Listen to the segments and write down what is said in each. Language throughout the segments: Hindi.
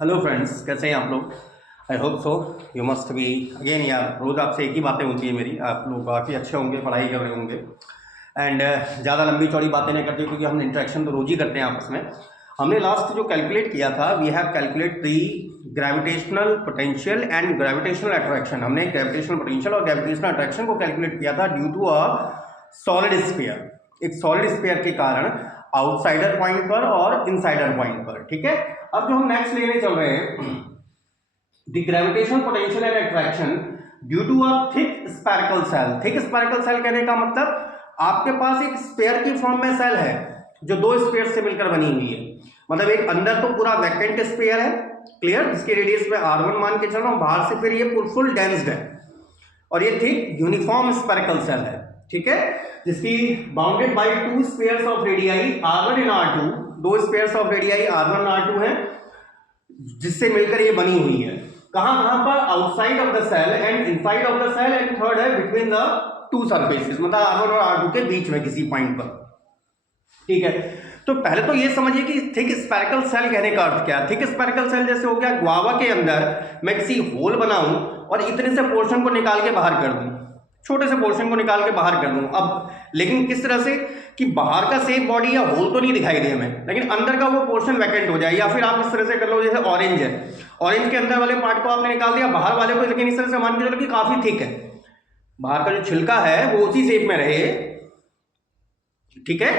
हेलो फ्रेंड्स, कैसे हैं आप लोग। आई hope so you must be again. यार रोज़ आपसे एक ही बातें होती है मेरी। आप लोग काफ़ी अच्छे होंगे, पढ़ाई कर रहे होंगे एंड ज़्यादा लंबी चौड़ी बातें नहीं करते क्योंकि हम इंटरेक्शन तो रोज़ ही करते हैं आपस में। हमने लास्ट जो कैलकुलेट किया था, we have calculate the gravitational potential and gravitational attraction. हमने ग्रेविटेशनल पोटेंशियल और ग्रेविटेशनल अट्रैक्शन को कैलकुलेट किया था due to a solid sphere. एक सॉलिड स्फीयर के कारण आउटसाइडर पॉइंट पर और इनसाइडर पॉइंट पर। ठीक है, अब जो हम नेक्स्ट लेने चल रहे हैं, the gravitational potential and attraction due to a thick spherical shell. Thick spherical shell कहने का मतलब आपके पास एक स्फीयर की फॉर्म में सेल है जो दो स्फीयर से मिलकर बनी हुई है। मतलब एक अंदर तो पूरा वैकेंट स्फीयर है, क्लियर, जिसके रेडियस में r1 मान के चल रहा हूं, बाहर से फिर ये फुल डेंस्ड है और ये थिक यूनिफॉर्म स्फेरिकल सेल है। ठीक है, जिसकी bounded by two spheres of radii r1 and r2। दो spheres of radii r1 r2 हैं जिससे मिलकर ये बनी हुई है। कहां कहां पर? Outside of the shell and inside of the shell and third है बिटवीन द टू सरफेसेस, मतलब r1 और r2 के बीच में किसी पॉइंट पर। ठीक है, तो पहले तो ये समझिए कि थिक स्फेरिकल सेल कहने का अर्थ क्या है। थिक स्फेरिकल सेल जैसे हो गया गुआवा के अंदर मैं किसी होल बनाऊं और इतने से पोर्शन को निकाल के बाहर कर दूं, छोटे से पोर्शन को निकाल के बाहर कर दूं। अब लेकिन किस तरह से कि बाहर का सेफ बॉडी या होल तो नहीं दिखाई दे हमें, लेकिन अंदर का वो पोर्शन वैकेंट हो जाए। या फिर आप इस तरह से कर लो, जैसे ऑरेंज है, ऑरेंज के अंदर वाले पार्ट को आपने निकाल दिया, बाहर वाले को लेकिन इस तरह से मान के चलो कि काफी थिक है, बाहर का जो छिलका है वो उसी शेप में रहे, ठीक है,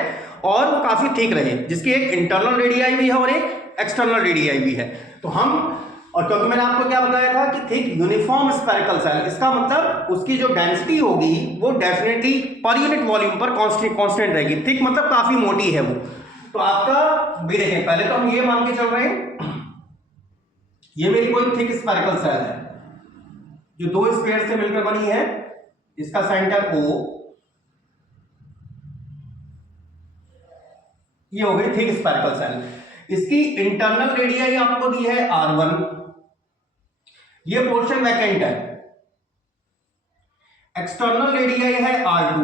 और वो काफी थिक रहे, जिसकी एक इंटरनल रेडियाई भी है और एक एक्सटर्नल रेडियाई भी है। तो हम, और क्योंकि मैंने आपको क्या बताया था कि थिक यूनिफॉर्म स्फेरिकल सेल, इसका मतलब उसकी जो डेंसिटी होगी वो डेफिनेटली पर यूनिट वॉल्यूम पर कांस्टेंट रहेगी। थिक मतलब काफी मोटी है वो। तो आपका भी देखें, पहले तो हम ये मान के चल रहे हैं ये मेरी कोई थिक स्फेरिकल सेल है जो दो स्फीयर से मिलकर बनी है, इसका सेंटर O, ये हो गई थिक स्फेरिकल सेल। इसकी इंटरनल रेडियाई आपको दी है r1, ये पोर्शन वैकेंट है। एक्सटर्नल रेडियाई है r2,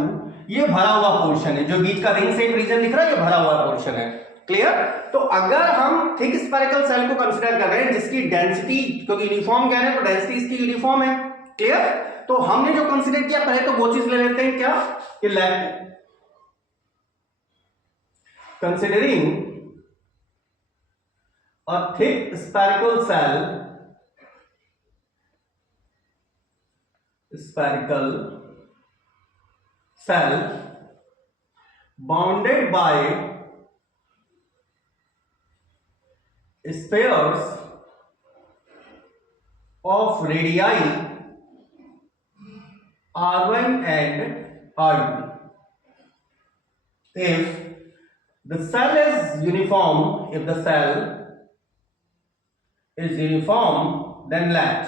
ये भरा हुआ पोर्शन है, जो बीच का रिंग शेप रीजन दिख रहा है, ये भरा हुआ पोर्शन है। क्लियर? तो अगर हम थिक स्फेरिकल सेल को कंसीडर कर रहे हैं जिसकी डेंसिटी, क्योंकि यूनिफॉर्म कह रहे हैं तो डेंसिटी इसकी यूनिफॉर्म है, क्लियर, तो हमने जो कंसीडर किया पहले तो वो चीज ले लेते हैं, क्या कि left considering a thick spherical cell bounded by spheres of radii r1 and r2, if the cell is uniform, then let,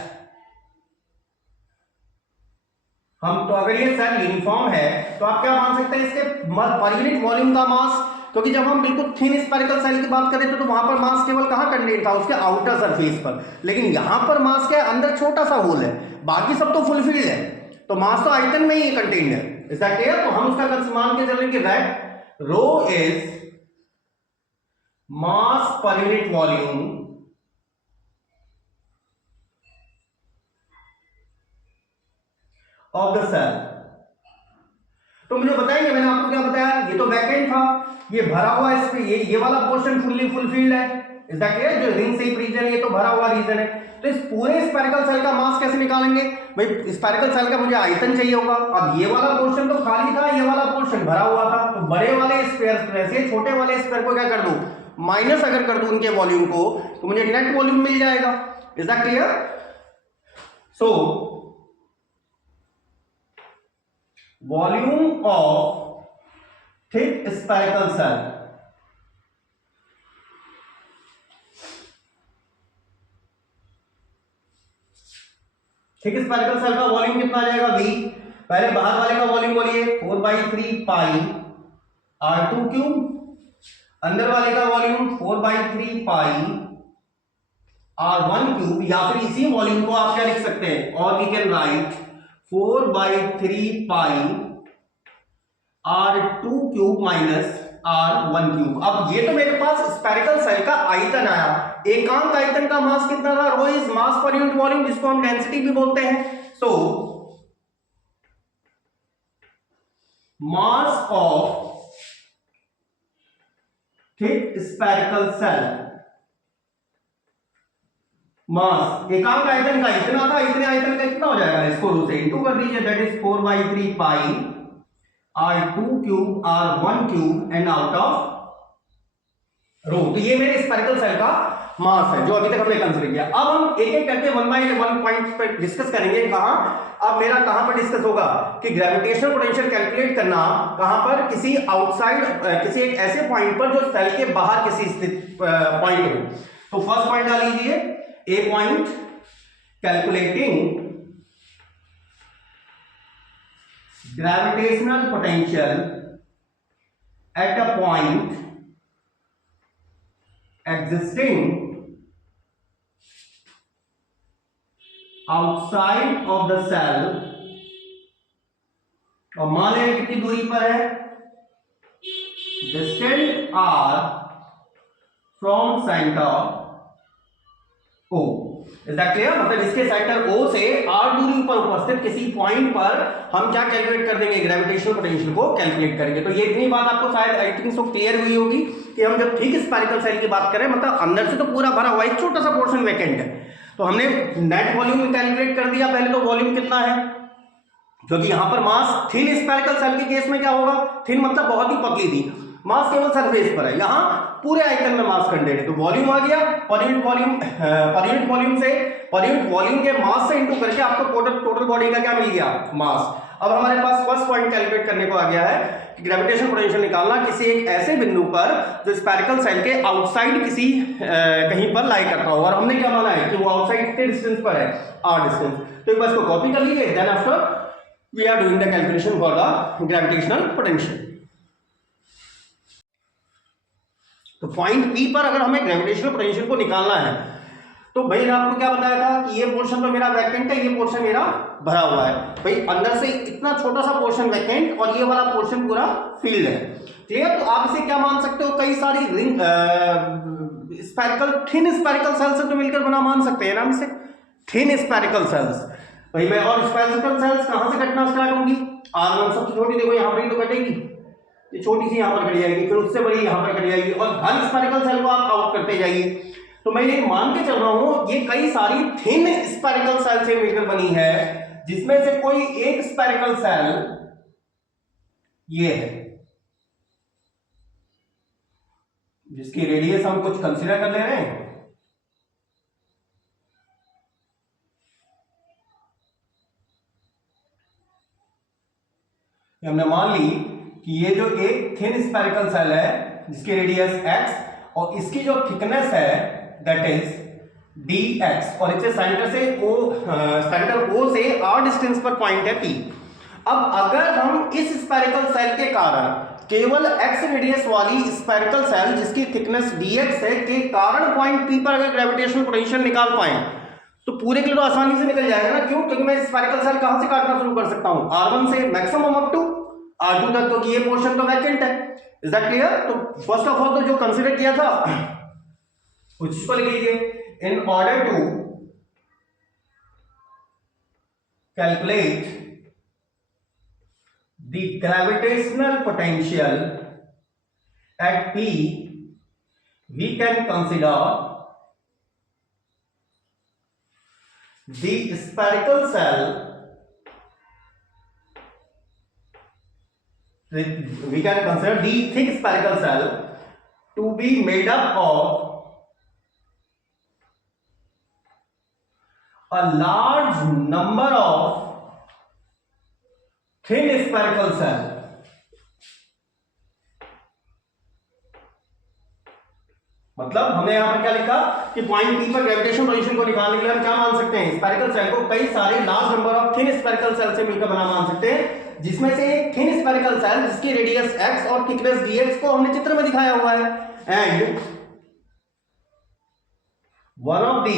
हम तो अगर ये सेल यूनिफॉर्म है तो आप क्या मान सकते हैं इसके पर यूनिट वॉल्यूम का मास, क्योंकि जब हम बिल्कुल थिन स्फेरिकल सेल की बात करें तो वहां पर मास केवल कहां कंटेन था, उसके आउटर सरफेस पर, लेकिन यहां पर मास क्या है, अंदर छोटा सा होल है, बाकी सब तो फुलफिल्ड है, तो मास तो आयतन में ही कंटेन्ड है। Is that clear? तो हम उसका मान के चल रहे हैं कि that rho is mass per unit volume of the cell। तो मुझे बताएंगे, मैंने आपको क्या बताया, ये तो वैकेंट था, ये भरा हुआ है, इसमें ये वाला पोर्शन फुलफिल्ड है। Is that clear? जो रिंग शेप रीजन, ये तो भरा हुआ रीजन है। तो इस पूरे स्फेरिकल सेल का मास कैसे निकालेंगे भाई? स्फेरिकल सेल का मुझे आयतन चाहिए होगा। अब ये वाला पोर्शन तो खाली था, ये वाला पोर्शन भरा हुआ था, तो बड़े वाले स्फीयर से छोटे वाले स्फीयर को क्या कर दूं, माइनस अगर कर दूं उनके वॉल्यूम को, तो मुझे नेट वॉल्यूम मिल जाएगा। Is that clear? So volume of thick spherical shell, thick spherical cell का वॉल्यूम कितना आ जाएगा V। पहले बाहर वाले का वॉल्यूम बोलिए, 4/3 पाई r2 क्यूब, अंदर वाले का वॉल्यूम 4/3 पाई r1 क्यूब, या फिर इसी वॉल्यूम को आप क्या लिख सकते हैं, और we can write 4/3 pi r2 cube minus r1 cube. अब ये तो मेरे पास स्फेरिकल सेल का आयतन आया, एकांक आयतन का मास कितना था, रो is mass per unit volume, जिसको हम डेंसिटी भी बोलते हैं। So mass of thick spherical cell, mass एकांक आयतन का इतना था, इतने आयतन का कितना हो जाएगा, इसको रो से इंटू कर दीजिए, that is 4/3 pi r2 cube r1 cube and out of rho. तो ये मेरे स्फेरिकल सेल का मास है जो अभी तक हमने कंसीडर किया। अब हम एक एक करके 1 बाय 1 पॉइंट पर डिस्कस करेंगे। कहां, अब मेरा कहां पर डिस्कस होगा कि ग्रेविटेशनल पोटेंशियल कैलकुलेट करना कहां पर, किसी आउटसाइड किसी एक ऐसे पॉइंट पर जो सेल के बाहर किसी स्थित पॉइंट हो। तो फर्स्ट पॉइंट डाल लीजिए, a point calculating gravitational potential at a point existing outside of the cell, और मान लें कितनी दूरी पर है, distant r from center O। Is that clear? मतलब इसके सेंटर O से r दूरी पर उपस्थित किसी पॉइंट पर हम क्या कैलकुलेट कर देंगे, ग्रेविटेशनल पोटेंशियल को कैलकुलेट करेंगे। तो ये इतनी बात आपको शायद आई थिंक सो क्लियर हुई होगी कि हम जब ठीक स्फेरिकल सेल की बात करें, मतलब अंदर से तो पूरा भरा हुआ एक छोटा सा पोर्शन वैकेंट है, तो हमने नेट वॉल्यूम कैलकुलेट कर दिया। पहले तो वॉल्यूम कितना है, क्योंकि यहां पर मास थिन स्फेरिकल सेल के केस में क्या होगा, थिन मतलब बहुत ही पतली थी, मास केवल सरफेस पर है, यहां पूरे आयतन में मास कंटेंट है। तो वॉल्यूम आ गया, पर यूनिट वॉल्यूम के मास से इंटू करके आपको टोटल बॉडी का क्या मिल गया, मास। अब हमारे पास फर्स्ट पॉइंट कैलकुलेट करने को आ गया है कि ग्रेविटेशनल पोटेंशियल निकालना किसी एक ऐसे बिंदु पर जो स्फेरिकल सेल के आउटसाइड किसी कहीं पर लाई करता हो, और हमने क्या माना है कि वो आउटसाइड कितने डिस्टेंस पर है, r डिस्टेंस। तो एक बार इसको कॉपी कर लीजिए, then after we are doing the calculation for the gravitational potential. तो पॉइंट P पर अगर हमें ग्रेविटेशनल पोटेंशियल को निकालना है, तो भाई मैंने आपको क्या बताया था कि ये पोर्शन तो मेरा वैकेंट है, ये पोर्शन मेरा भरा हुआ है। भाई अंदर से इतना छोटा सा पोर्शन वैकेंट और ये वाला पोर्शन पूरा फील्ड है, क्लियर? तो आप इसे क्या मान सकते हो, कई सारी ring spherical thin spherical shells से तो मिलकर बना मान सकते हैं ना इसे, थिन स्फेरिकल सेल्स। भाई मैं और स्फेरिकल सेल्स कहां से कटना स्टार्ट होंगी, r1 सबसे छोटी, देखो यहां पर ही तो कटेगी, ये छोटी सी यहां पर कट जाएगी, फिर उससे बड़ी यहां पर कट जाएगी, और हर स्फेरिकल सेल को आप आउट करते जाइए। तो मैं ये मान के चल रहा हूं ये कई सारी थिन स्फेरिकल सेल से मिलकर बनी है, जिसमें से कोई एक स्फेरिकल सेल ये है, जिसकी रेडियस हम कुछ कंसीडर कर ले रहे हैं। हमने मान ली कि ये जो एक थिन स्फेरिकल सेल है जिसकी रेडियस x और इसकी जो थिकनेस है दैट इज dx, और इससे सेंटर O से r डिस्टेंस पर पॉइंट है P। अब अगर हम इस स्फेरिकल सेल के कारण केवल x रेडियस वाली स्फेरिकल सेल जिसकी थिकनेस dx है के कारण पॉइंट P पर अगर ग्रेविटेशनल पोटेंशियल निकाल पाए, तो पूरे के लिए तो आसानी से निकल जाएगा ना। क्यों? क्योंकि मैं स्फेरिकल सेल कहां से काटना शुरू कर सकता हूं, r1 से मैक्सिमम अप टू r2 तक, तो ये पोर्शन तो वैकेंट है। Is that clear? तो फर्स्ट ऑफ ऑल तो जो कंसीडर किया था उसको लिख लीजिए, in order to calculate the gravitational potential at P we can consider the spherical cell, we can consider the thick spherical cell to be made up of a large number of thin spherical cell। मतलब हमने यहां पर क्या लिखा कि पॉइंट P पर ग्रेविटेशनल पोटेंशियल को निकालने के लिए हम क्या मान सकते हैं, स्फेरिकल सेल को कई सारे large number of thin spherical cell से मिलकर बना मान सकते हैं, जिसमें से एक थिन स्फेरिकल सेल जिसकी रेडियस x और थिकनेस dx को हमने चित्र में दिखाया हुआ है, and one of the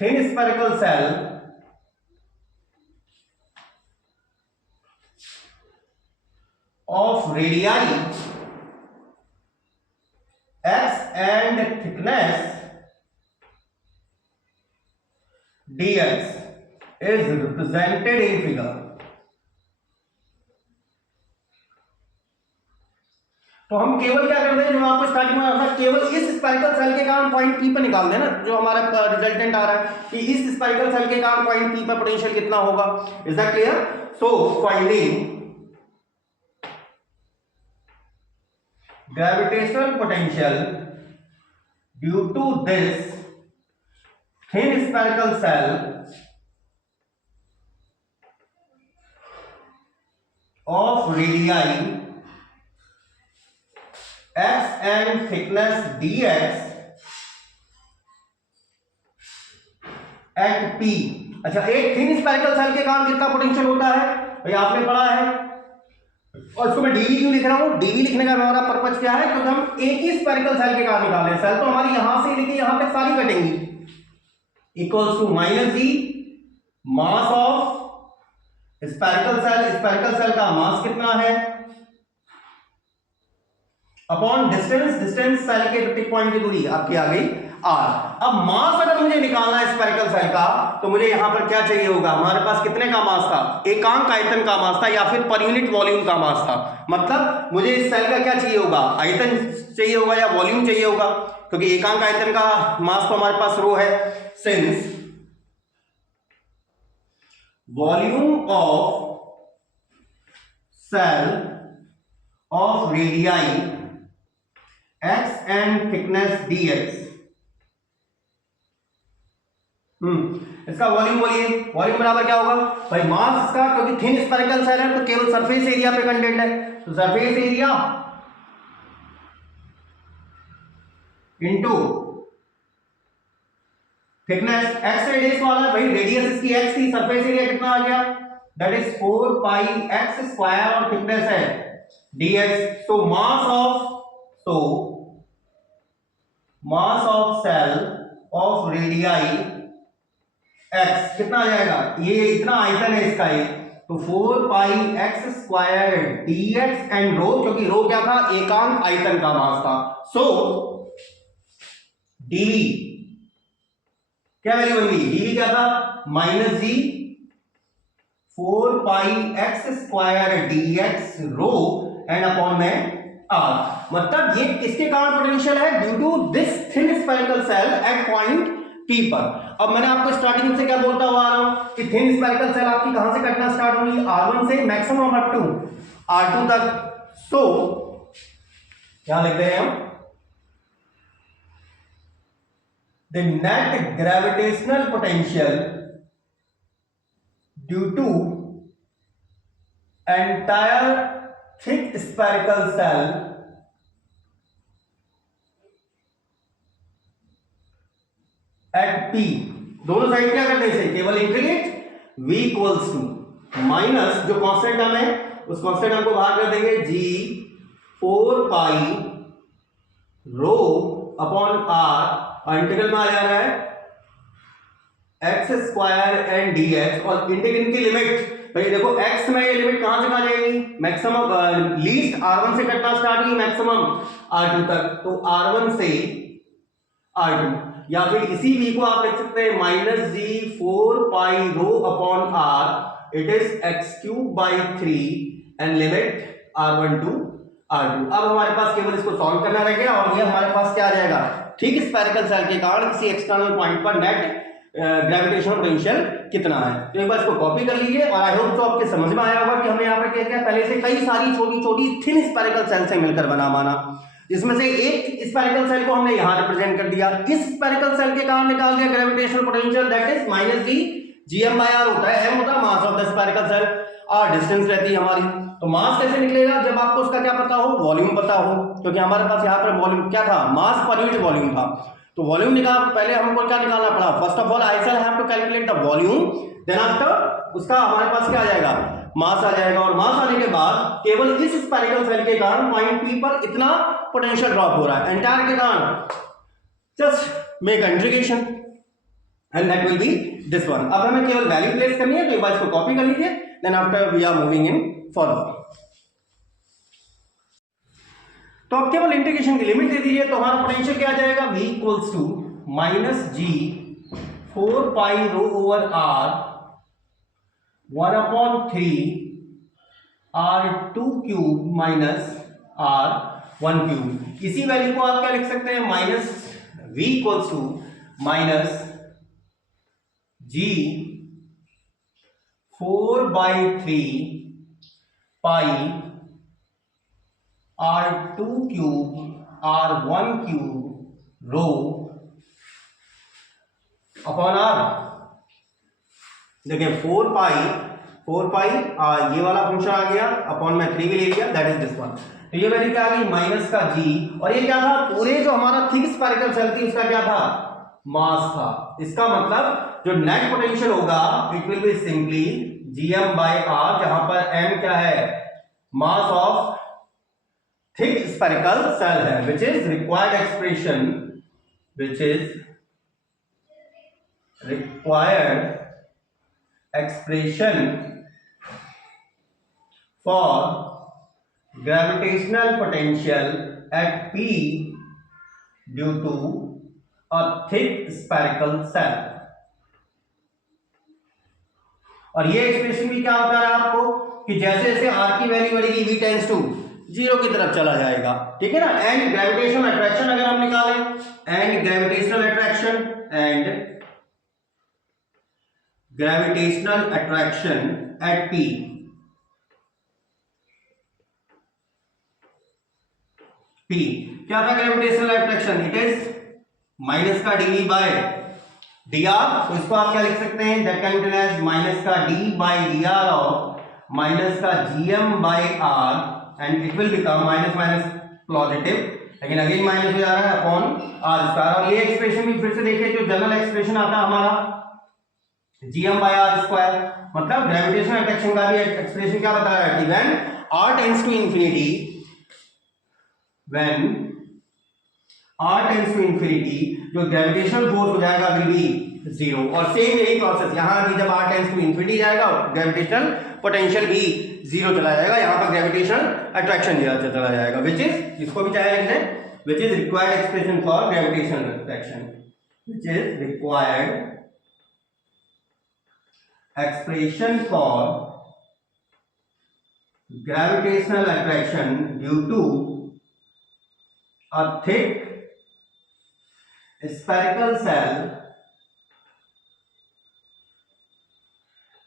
thin spherical cell of radii x and thickness dx is represented in figure। तो हम केवल क्या करते हैं, जो आपको स्टार्टिंग में आता है, केवल इस स्पाइरल सेल के कारण पॉइंट P पर निकाल देना, जो हमारा रिजल्टेंट आ रहा है कि इस स्पाइरल सेल के कारण पॉइंट P पर पोटेंशियल कितना होगा। Is that clear? So finding gravitational potential due to this thin spherical cell of radii x and thickness dx at P। अच्छा, एक थिन स्फेरिकल सेल के कारण कितना पोटेंशियल होता है भाई आपने पढ़ा है, और इसको मैं डीवी क्यों लिख रहा हूं? डीवी लिखने का हमारा पर्पज क्या है? क्योंकि हम एक ही स्फेरिकल सेल के कारण निकाल रहे हैं। सेल तो हमारी यहां से लेके यहां तक सारी कटेंगी। Equals to minus G mass of spherical cell, spherical cell का मास कितना है, अपॉन डिस्टेंस, डिस्टेंस सेल के प्रत्येक पॉइंट की दूरी आपकी आ गई आर। अब मास अगर मुझे निकालना है स्फेरिकल सेल का, तो मुझे यहां पर क्या चाहिए होगा? हमारे पास कितने का मास था? एकांक आयतन का मास था, या फिर पर यूनिट वॉल्यूम का मास था। मतलब मुझे इस सेल का क्या चाहिए होगा? आयतन चाहिए होगा या वॉल्यूम चाहिए होगा, क्योंकि एकांक आयतन का मास तो हमारे पास रो है। Since volume of shell of radii x and thickness dx, इसका वॉल्यूम बोलिए, वॉल्यूम बराबर क्या होगा भाई? मास का, क्योंकि थिन स्फेरिकल सेल है तो केवल सरफेस एरिया पे कंटेंट है, तो surface area into thickness. x radius वाला भाई, रेडियस इसकी x थी, सरफेस एरिया कितना आ गया? That is 4 pi x square, और थिकनेस है dx। तो mass of shell of radii x कितना आ जाएगा? ये इतना आयतन है इसका, ये तो 4 pi x square dx and रो, क्योंकि रो क्या था? एकांक आयतन का मास था। सो dv क्या वैल्यू बन गई? dv क्या था? Minus G 4 pi x square dx rho and upon में r। मतलब ये किसके कारण पोटेंशियल है? Due to this thin spherical shell at point P पर। अब मैंने आपको स्टार्टिंग से क्या बोलता हुआ आ रहा हूं कि थिन स्फेरिकल सेल आपकी कहां से कटना स्टार्ट होगी? R1 से मैक्सिमम अप टू R2 तक। सो क्या लिखते हैं हम? The net gravitational potential due to entire thick spherical shell at P। दोनों साइड क्या करते हैं इसे? केवल integrate v equals to minus जो कांस्टेंट टर्म है, उस कांस्टेंट टर्म को बाहर कर देंगे, g 4 pi rho upon r, और इंटीग्रल में आ जा रहा है x स्क्वायर एंड dx, और इंटीग्रल की लिमिट भाई देखो x में ये लिमिट कहां से कहां जाएगी? मैक्सिमम लीस्ट R1 से कटना स्टार्ट हुई, मैक्सिमम R2 तक, तो R1 से R2, या फिर इसी v को आप लिख सकते हैं minus G 4 pi rho upon r, it is x cube by 3 and limit R1 to R2। अब हमारे पास केवल इसको सॉल्व करना रह गया, और ये हमारे पास क्या आ जाएगा? ठीक स्फेरिकल सेल के कारण किसी एक्सटर्नल पॉइंट पर नेट ग्रेविटेशनल पोटेंशियल कितना है। तो एक बार इसको कॉपी कर लीजिए, और आई होप तो आपके समझ में आया होगा कि हमने यहाँ पर क्या किया, पहले से कई सारी छोटी छोटी थिन स्फेरिकल सेल से मिलकर बना, जिसमें से एक स्फेरिकल सेल को हमने यहां रिप्रेजेंट कर दिया। इस स्फेरिकल सेल के कारण निकाल दिया gravitational potential, that is minus G gm/r होता है, m होता है mass of the spherical shell, r distance रहती है हमारी। तो मास कैसे निकलेगा? जब आपको उसका क्या पता हो? वॉल्यूम पता हो, क्योंकि हमारे पास यहाँ पर वॉल्यूम क्या था? मास पर यूनिट वॉल्यूम था। तो वॉल्यूम निकाल, पहले हमको क्या निकालना पड़ा? First of all I shall have to calculate the volume, then after उसका हमारे पास क्या आ जाएगा? मास आ जाएगा, और मास आने के बाद केवल इस स्फेरिकल सेल के कारण पॉइंट P पर इतना पोटेंशियल ड्रॉप हो रहा है, एंटायर के कारण just make integration and that will be this one. अब हमें केवल वैल्यू प्लेस करनी है, तो एक बार इसको कॉपी कर लीजिए, then after we are moving in forward. तो अब केवल इंटीग्रेशन की लिमिट दे दीजिए, तो हमारा पोटेंशियल क्या आ जाएगा, v equals to minus G 4 pi rho over r 1/3 r2 cube minus r1 cube. इसी वैल्यू को आप क्या लिख सकते हैं, minus v equals to minus G 4/3 pi r2 cube r1 cube rho upon r। देखिए 4 पाई ये वाला फंक्शन आ गया, अपॉन में 3 भी ले लिया, दैट इज दिस वन। तो ये वैल्यू क्या आ गई, माइनस का g, और ये क्या था, पूरे जो हमारा थिक स्फेरिकल सेल थी उसका क्या था, मास था। इसका मतलब जो नेट पोटेंशियल होगा it will be simply gm bye r, जहां पर m क्या है, mass of thick spherical shell है, which is required expression for gravitational potential at P due to a thick spherical cell। और ये एक्सप्रेशन भी क्या बता रहा है आपको कि जैसे जैसे r की वैल्यू बढ़ेगी v टेंड्स टू 0 की तरफ चला जाएगा, ठीक है ना। एंड ग्रेविटेशनल अट्रैक्शन अगर हम निकालें, and gravitational attraction at P, क्या था gravitational attraction, it is minus का dv बाय dr। तो इसको आप क्या लिख सकते हैं, that can be written as minus का d by dr of minus का gm bye r, and it will become minus minus positive, लेकिन अगेन माइनस हो जा रहा है, अपॉन r स्क्वायर। और ये एक्सप्रेशन भी फिर से देखिए, जो जनरल एक्सप्रेशन आता है हमारा gm बाय r स्क्वायर, मतलब ग्रेविटेशनल अट्रैक्शन का भी एक्सप्रेशन क्या बता रहा है, when r tends to infinity, when r tends to infinity, जो ग्रेविटेशनल फोर्स हो जाएगा विल बी 0। और सेम यही प्रोसेस यहां भी, जब r टेंड्स टू इंफिनिटी जाएगा ग्रेविटेशनल पोटेंशियल भी 0 चला जाएगा, यहां पर ग्रेविटेशनल अट्रैक्शन 0 चला जाएगा, विच इज, इसको भी चाहे लिख दें, विच is required expression for gravitational attraction, which is required expression for gravitational attraction due to a thick spherical cell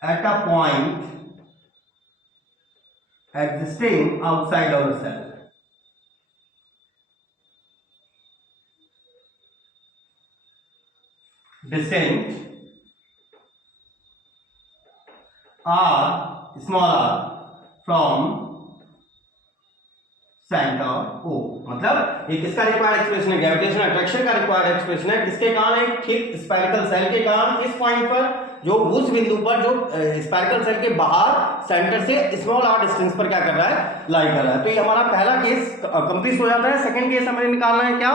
at a point existing outside of the cell। Distant r, small r, from centre O। मतलब ये किसका रिक्वायर्ड एक्सप्रेशन है, ग्रेविटेशनल अट्रैक्शन का रिक्वायर्ड एक्सप्रेशन है, किसके कारण, एक थिक स्फेरिकल सेल के कारण, इस पॉइंट पर, जो उस बिंदु पर जो स्फेरिकल सेल के बाहर सेंटर से स्मॉल r डिस्टेंस पर क्या कर रहा है, लाई कर रहा है। तो ये हमारा पहला केस कंप्लीट हो जाता है। सेकंड केस हमें निकालना है क्या,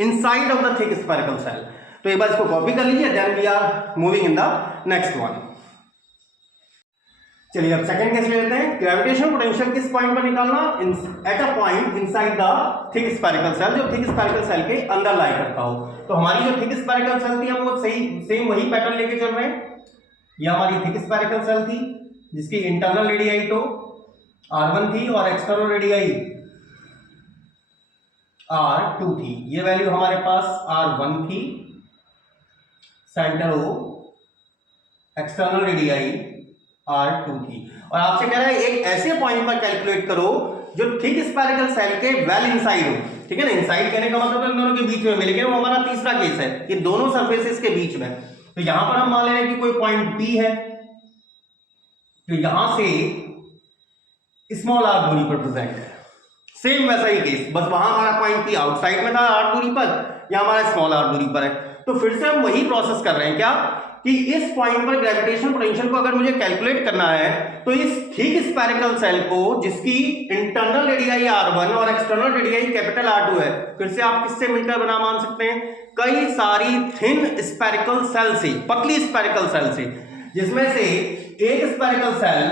inside of the thick spherical shell. तो एक बार इसको कॉपी कर लीजिए, then we are moving in the next one. चलिए अब सेकंड केस ले लेते हैं। ग्रेविटेशनल पोटेंशियल किस पॉइंट पर निकालना, eight a point inside the thick spherical cell, जो थिक स्फेरिकल सेल के अंदर लाई करता हो। तो हमारी जो थिक स्फेरिकल सेल थी, हम वो सेम वही पैटर्न लेके चल रहे हैं। ये हमारी थिक स्फेरिकल सेल थी जिसकी इंटरनल रेडियाई तो r1 थी और एक्सटर्नल रेडियाई r2 थी। ये वैल्यू हमारे पास r1 थी, centre O, external radii r2 थी। और आपसे कह रहा है एक ऐसे पॉइंट पर कैलकुलेट करो जो थिक स्फेरिकल सेल के वेल इनसाइड हो, ठीक है ना। इनसाइड कहने का मतलब इन दोनों के बीच में, लेकिन वो हमारा तीसरा केस है, ये दोनों सरफेसेस के बीच में। तो यहां पर हम मान ले रहे हैं कि कोई पॉइंट P है, तो यहां से स्मॉल r दूरी पर प्रेजेंट है। सेम वैसा ही केस, बस वहां हमारा पॉइंट P आउटसाइड में था r दूरी पर, या हमारा स्मॉल r दूरी पर है। तो फिर से हम वही प्रोसेस कर रहे हैं क्या, कि इस पॉइंट पर ग्रेविटेशनल पोटेंशियल को अगर मुझे कैलकुलेट करना है, तो इस थिक स्फेरिकल सेल को जिसकी इंटरनल रेडियाई r1 और एक्सटर्नल रेडियाई कैपिटल R2 है, फिर से आप किससे मिलकर बना मान सकते हैं, कई सारी थिन स्फेरिकल सेल से, पतली स्फेरिकल सेल से, जिसमें से एक spherical shell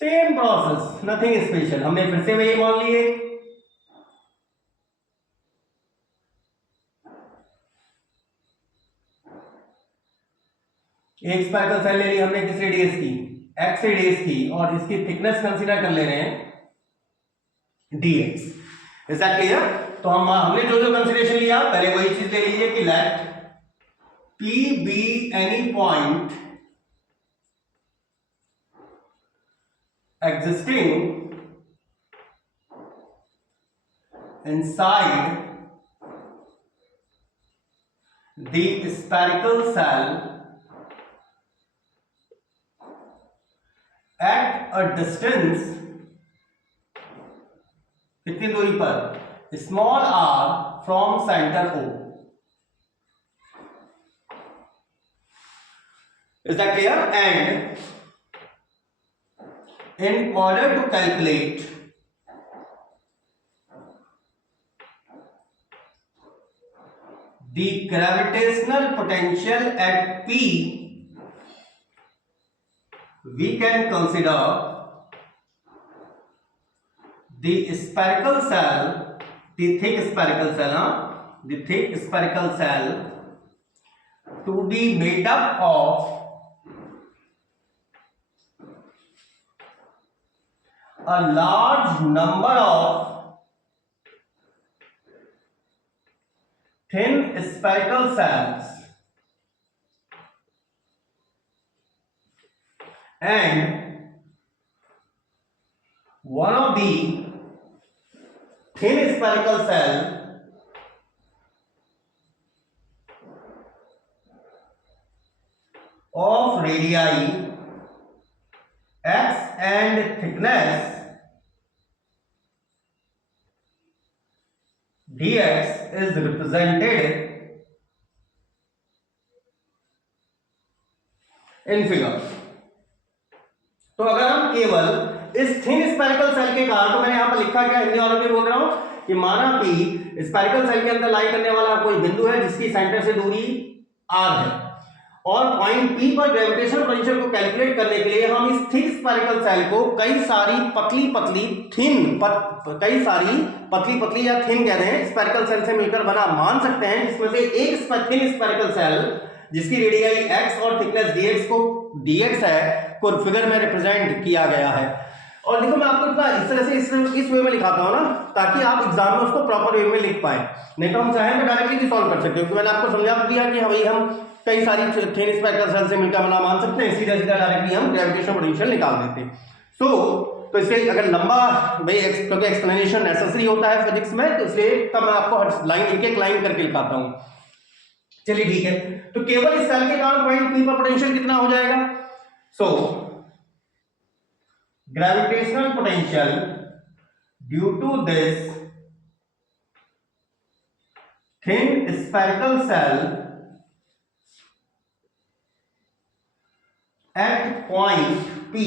same process, nothing special. हमने फिर से वही मान लिए, एक स्पाइरकल सेल ले ली हमने किस रेडियस की, एक्स रेडियस की, और इसकी थिकनेस कंसीडर कर ले रहे हैं dx। Is that clear? तो हमने जो जो कंसीडरेशन लिया पहले वही चीज ले लीजिए कि late p be any point existing inside the spherical cell at a distance, कितनी दूरी पर, small r from centre O। Is that clear? And in order to calculate the gravitational potential at P, we can consider the spherical cell, the thick spherical cell, the thick spherical cell to be made up of a large number of thin spherical cells and one of the thin spherical cell of radii x and thickness dx is represented in figure। तो अगर हम केवल इस थिन स्पेरिकल सेल के कारण, तो मैंने यहां पर लिखा क्या हिंदी वालों में बोल रहा हूं कि माना कि स्पेरिकल सेल के अंदर लाई करने वाला कोई बिंदु है जिसकी सेंटर से दूरी r है, और पॉइंट P पर ग्रेविटेशनल पोटेंशियल को कैलकुलेट करने के लिए हम इस थिक स्पेरिकल सेल को कई सारी पतली पतली या थिन कह रहे हैं स्पेरिकल सेल से मिलकर बना मान सकते हैं, जिसमें से एक थिन स्पेरिकल सेल जिसकी रेडियाई x और थिकनेस dx है को फिगर में रिप्रेजेंट किया गया है। और देखो मैं आपको इस तरह से इस वे में लिखाता हूं ना, ताकि आप एग्जाम में उसको प्रॉपर वे में लिख पाए, नहीं तो हम चाहें तो डायरेक्टली भी सॉल्व कर सकते हैं, क्योंकि मैंने आपको समझा दिया कि भाई हम कई सारी थिन स्पेरिकल सेल से मिलकर बना मान सकते हैं, सीधा सीधा डायरेक्टली हम ग्रेविटेशनल पोटेंशियल निकाल देते हैं। तो इसलिए अगर लंबा भाई क्योंकि एक्सप्लेनेशन नेसेसरी होता है फिजिक्स में, तो इसलिए तब मैं आपको हर लाइन एक लाइन करके लिखाता हूं। चलिए ठीक है, तो केवल इस सेल के कारण पॉइंट P पर पोटेंशियल कितना हो जाएगा? So gravitational potential due to this thin spherical shell at point P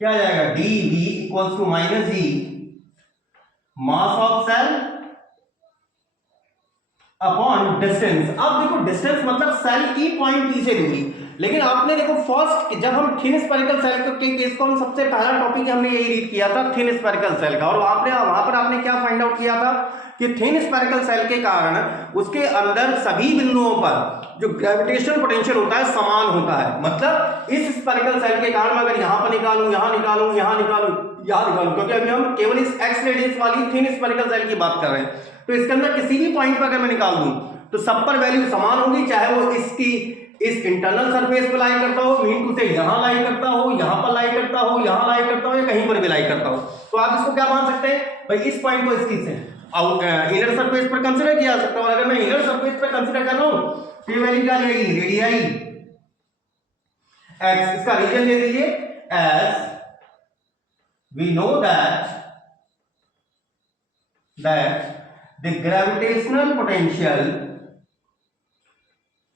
क्या आ जाएगा? dV equals to minus G mass of shell upon distance. अब देखो डिस्टेंस मतलब सेल की पॉइंट P से दूरी, लेकिन आपने देखो फर्स्ट जब हम थिन स्पेरिकल सेल के केस को हम सबसे पहला टॉपिक हमने यही रीड किया था थिन स्पेरिकल सेल का, और वहां पर आपने क्या फाइंड आउट किया था कि थिन स्पेरिकल सेल के कारण उसके अंदर सभी बिंदुओं पर जो ग्रेविटेशनल पोटेंशियल होता है समान होता है। मतलब इस स्पेरिकल सेल के कारण अगर यहां पर निकालूं, यहां निकालूं, यहां निकालूं, यहां निकालूं, क्योंकि अभी हम केवल इस एक्स रेडियस वाली थिन स्पेरिकल सेल की बात कर रहे हैं, तो इसके अंदर किसी भी पॉइंट पर अगर मैं निकाल दूं तो सब पर वैल्यू समान होगी, चाहे वो इस इंटरनल सरफेस पे लाई करता हो, मीन टू से यहां लाई करता हो, यहां पर लाई करता हो, यहां लाई करता हो, या कहीं पर भी लाई करता हो। तो आप इसको क्या मान सकते हैं भाई, इस पॉइंट को इसकी से इनर सरफेस पर कंसीडर किया जा सकता है। और अगर मैं इनर सरफेस पर कंसीडर कर रहा हूं तो ये वैल्यू क्या जाएगी? रेडियाई x, इसका रीजन दे दीजिए as we know that the gravitational potential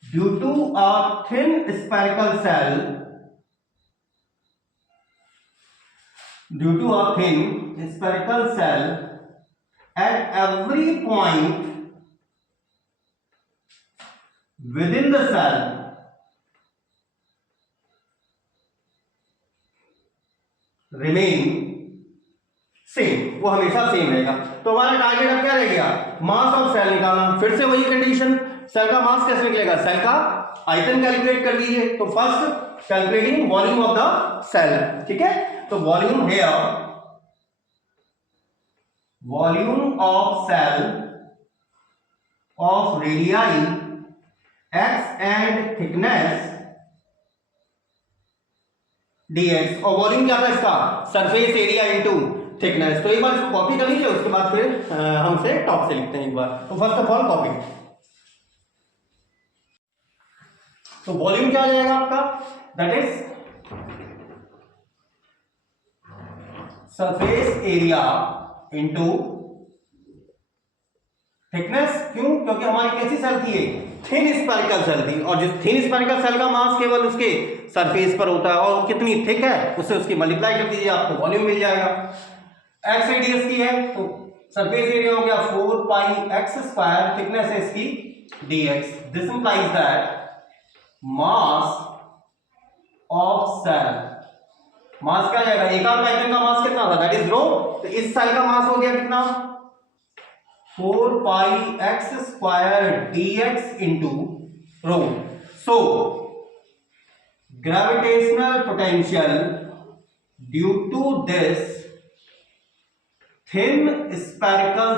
due to a thin spherical cell at every point within the cell remain same, वो हमेशा सेम रहेगा। तो हमारा टारगेट अब क्या रह गया, मास ऑफ सेल निकालना। फिर से वही कंडीशन, सेल का मास कैसे निकलेगा, सेल का आयतन कैलकुलेट कर लीजिए। तो first calculating volume of the shell, ठीक है। तो volume here, volume of shell of radii x and thickness dx, और वॉल्यूम क्या था इसका, सरफेस एरिया इनटू थिकनेस। तो एक बार इसको कॉपी कर लीजिए, उसके बाद फिर हम से टॉप से लिखते हैं एक बार। तो फर्स्ट ऑफ ऑल कॉपी, तो वॉल्यूम क्या आ जाएगा आपका, that is surface area into thickness. क्यों, क्योंकि हमारी कैसी सेल थी, थिन स्पेरिकल सेल थी, और जिस थिन स्पेरिकल सेल का मास केवल उसके सरफेस पर होता है, और वो कितनी थिक है उससे उसकी मल्टीप्लाई कर दीजिए, आपको वॉल्यूम मिल जाएगा। एक्स रेडियस की है तो सरफेस एरिया हो गया 4 पाई एक्स स्क्वायर, थिकनेस है इसकी dx। This implies that mass of cell, mass क्या जाएगा, एकांक आयतन का मास कितना था, दैट इज रो। तो इस सेल का मास हो गया कितना, 4 pi x square dx into rho. So gravitational potential due to this thin spherical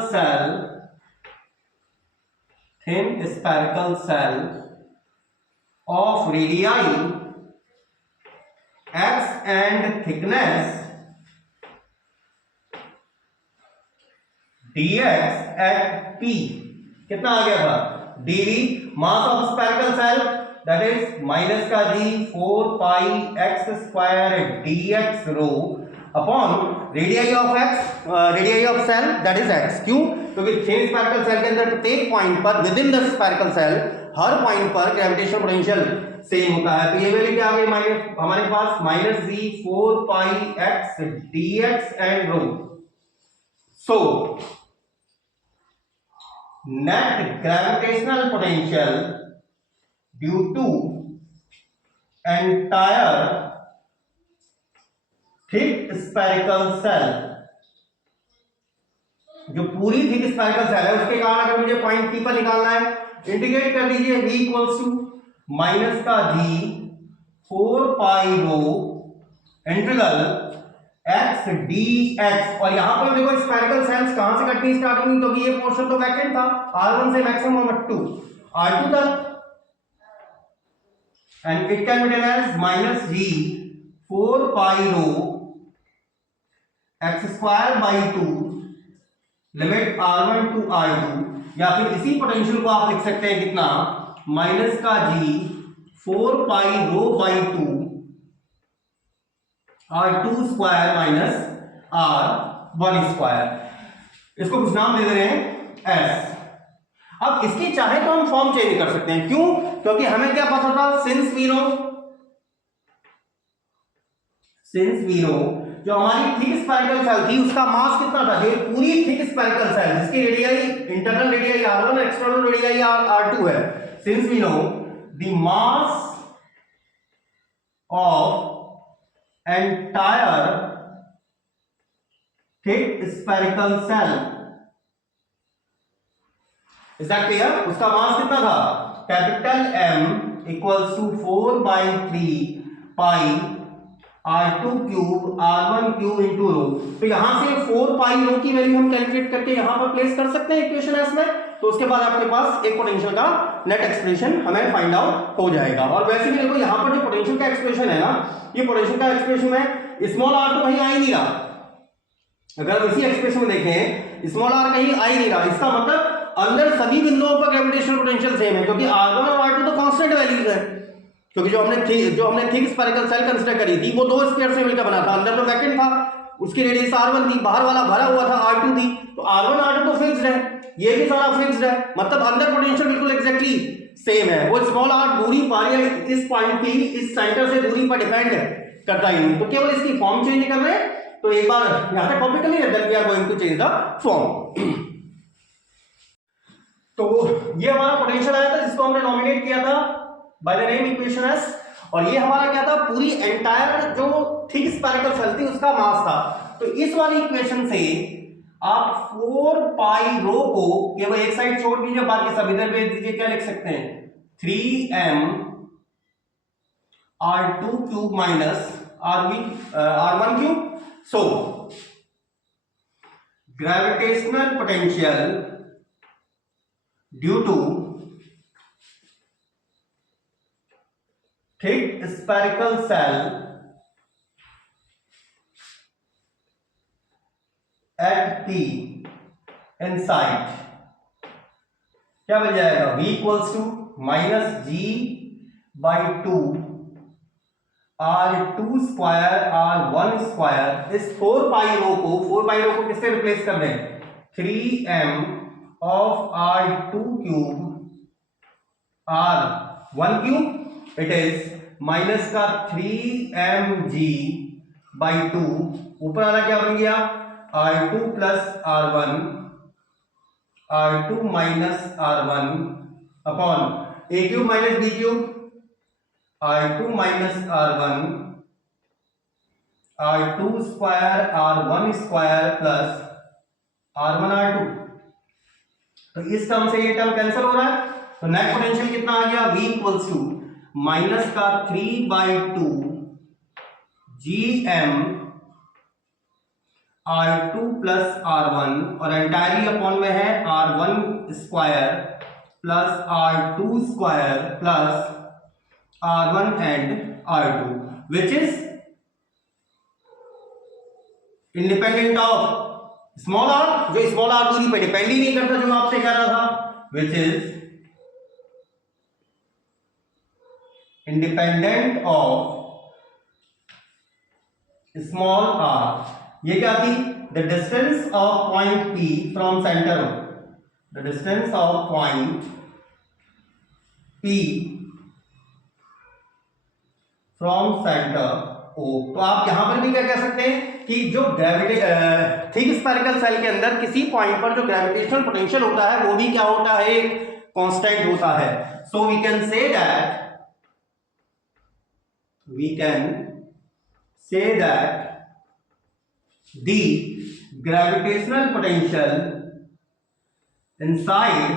cell of radii x and thickness dx at p कितना आ गया था, dv mass of spherical shell that is minus का g 4 pi x square dx rho upon radii of x, radii of shell that is x। क्यों, क्योंकि थिन स्फेरिकल सेल के अंदर प्रत्येक पॉइंट पर with in the spherical cell her point पर ग्रेविटेशनल पोटेंशियल सेम होता है। तो ये वैल्यू क्या आ गई, माइनस हमारे पास minus G 4 pi x dx and rho. So net gravitational potential due to entire thick spherical cell, जो पूरी थिक स्फेरिकल सेल है उसके कारण अगर मुझे पॉइंट P पर निकालना है, इंटीग्रेट कर दीजिए, v इक्वल्स टू माइनस का g 4 पाई रो इंटीग्रल x dx। और यहां पर देखो स्फेरिकल सेल्स कहां से कटनी स्टार्ट होंगी, क्योंकि ये पोर्शन तो वैकेंट था, r1 से मैक्सिमम r2 तक, and it can be written as minus g 4 pi rho x square by 2 limit r1 to r2, या फिर इसी पोटेंशियल को आप लिख सकते हैं कितना, माइनस का g 4 pi rho by 2 r2 square minus r1 square. इसको कुछ नाम दे दे रहे हैं s। अब इसकी चाहे तो हम फॉर्म चेंज कर सकते हैं। क्यों, क्योंकि हमें क्या पता था, सिंस वी नो जो हमारी थिक स्फेरिकल सेल थी उसका मास कितना था, जो पूरी थिक स्फेरिकल सेल जिसकी radii internal radii r1 external radii r2 है, since we know the mass of entire thick spherical shell, is that clear, उसका मास कितना था, capital M equals to 4 by 3 pi r2 cube r1 cube into rho. तो यहां से 4 पाई रो की वैल्यू हम कैलकुलेट करके यहां पर प्लेस कर सकते हैं इक्वेशन एस में। तो उसके बाद आपके पास एक पोटेंशियल का नेट एक्सप्रेशन हमें फाइंड आउट हो जाएगा। और वैसे भी देखो यहां पर जो पोटेंशियल का एक्सप्रेशन है ना, ये पोटेंशियल का एक्सप्रेशन में स्मॉल r तो कहीं आ ही नहीं रहा। अगर हम इसी एक्सप्रेशन में देखें स्मॉल r कहीं आ ही नहीं रहा, इसका मतलब अंदर सभी बिंदुओं पर ग्रेविटेशनल पोटेंशियल सेम है, क्योंकि r1 और r2 तो कांस्टेंट वैल्यूज है। क्योंकि जो हमने थिक स्फेरिकल सेल कंसीडर करी थी वो दो स्फीयर से मिलकर बना था, अंदर तो वैकेंट था, उसकी रेडियस r1 थी, बाहर वाला भरा हुआ था r2 थी। तो r1 r2 तो फिक्स्ड है, ये भी सारा फिक्स्ड है, मतलब अंदर पोटेंशियल बिल्कुल एग्जैक्टली सेम है। वो स्मॉल r दूरी पर या इस पॉइंट की इस सेंटर से दूरी पर डिपेंड करता ही नहीं, तो केवल इसकी फॉर्म चेंज कर रहे हैं। तो एक बार यहां तक कॉपी कर लीजिए, then we are going to change the form. तो ये हमारा पोटेंशियल आया था जिसको हमने नॉमिनेट किया था by the name equation S, और ये हमारा क्या था, पूरी एंटायर जो थिक स्फेरिकल सेल थी उसका मास था। तो इस वाली इक्वेशन से आप 4 पाई रो को केवल एक साइड छोड़ दीजिए, बाकी सब इधर भेज दीजिए। क्या लिख सकते हैं? 3m r2 cube minus r1 cube. So gravitational potential due to thick spherical shell at P inside क्या बन जाएगा? V equals to minus G by 2 R2 square R1 square. इस 4 पाई रो को किससे रिप्लेस कर दें? 3m of R2 cube R1 cube. It is minus का 3mg बाई 2, ऊपर वाला क्या बन गया? R2 plus R1 R2 minus R1 upon a cube minus b cube R2 minus R1 R2 square R1 square plus R1 R2। तो इस टर्म से ये टर्म कैंसिल हो रहा है, तो नेट पोटेंशियल कितना आ गया? V इक्वल्स टू माइनस का 3/2 GM R2 प्लस R1 और एंटायरली अपॉन में है R1 square plus R2 square plus R1 and R2 which is independent of small r, जो स्मॉल r दूरी पे डिपेंड ही नहीं करता, जो मैं आपसे कह रहा था, which is independent of small r। ये क्या थी? The distance of point P from centre O, the distance of point P from centre O। तो आप यहां पर भी क्या कह सकते हैं कि जो थिक स्फेरिकल सेल के अंदर किसी पॉइंट पर जो ग्रेविटेशनल पोटेंशियल होता है वो भी क्या होता है? कांस्टेंट होता है। So we can say that the gravitational potential inside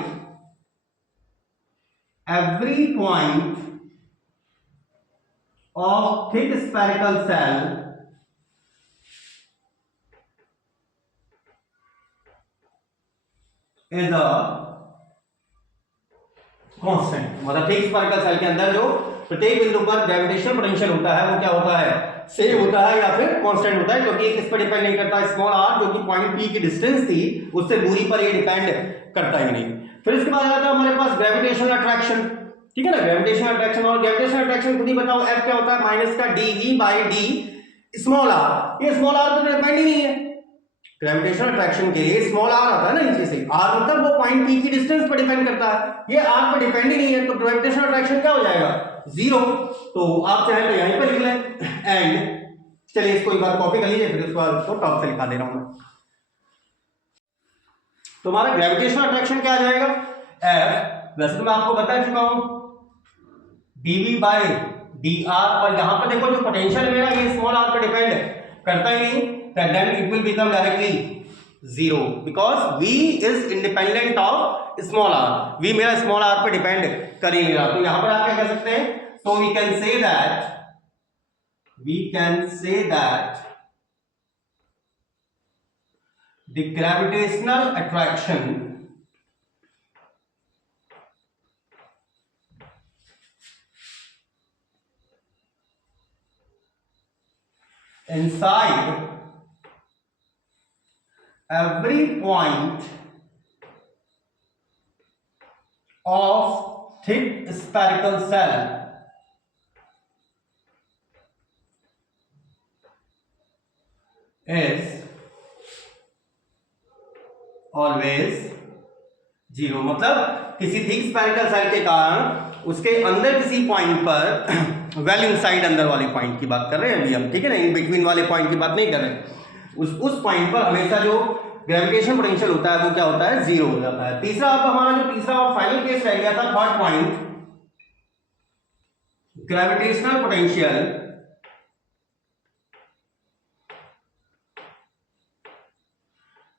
every point of thick spherical cell is a constant। मतलब थिक स्फेरिकल सेल के अंदर जो प्रत्येक बिंदु पर ग्रेविटेशनल पोटेंशियल होता है वो क्या होता है? सेम होता है या फिर कांस्टेंट होता है, क्योंकि किस पर डिपेंड नहीं करता? स्मॉल r, जो कि पॉइंट P की डिस्टेंस थी उससे दूरी पर ये डिपेंड करता ही नहीं। फिर इसके बाद आता है हमारे पास ग्रेविटेशनल अट्रैक्शन। ठीक है ना, ग्रेविटेशनल अट्रैक्शन। और ग्रेविटेशनल अट्रैक्शन खुद ही बताओ, F क्या होता है? माइनस का dv by d small r। ये स्मॉल r पर डिपेंड ही नहीं है। ग्रेविटेशनल अट्रैक्शन के लिए स्मॉल r आता है ना नीचे से, r मतलब वो पॉइंट P की डिस्टेंस पर डिपेंड करता है, ये r पर डिपेंड ही नहीं है, तो ग्रेविटेशनल अट्रैक्शन क्या हो जाएगा? जीरो। तो आप चाहे तो यहीं पर लिख लें। एंड चलिए इसको एक बार कॉपी कर लीजिए, फिर उसके बाद इसको टॉप से लिखा दे रहा हूं मैं। तो हमारा ग्रेविटेशनल अट्रैक्शन क्या आ जाएगा? F, वैसे तो मैं आपको बता चुका हूं, dv बाई dr। और यहां पर देखो जो पोटेंशियल है मेरा ये स्मॉल r पर डिपेंड करता ही नहीं, then it will become directly zero because v is independent of small r। v मेरा स्मॉल r पर डिपेंड कर ही नहीं रहा। तो यहां पर आप क्या कह सकते हैं? so we can say that the gravitational attraction inside every point of thick spherical cell is always zero. मतलब किसी थिक स्फेरिकल सेल के कारण उसके अंदर किसी पॉइंट पर वेल इनसाइड अंदर वाले पॉइंट की बात कर रहे हैं अभी हम, ठीक है ना, इन बिटवीन वाले पॉइंट की बात नहीं कर रहे। उस पॉइंट पर हमेशा जो ग्रेविटेशन पोटेंशियल होता है वो क्या होता है? जीरो हो जाता है। तीसरा अब हमारा जो तीसरा और फाइनल केस रह गया था, third point, gravitational potential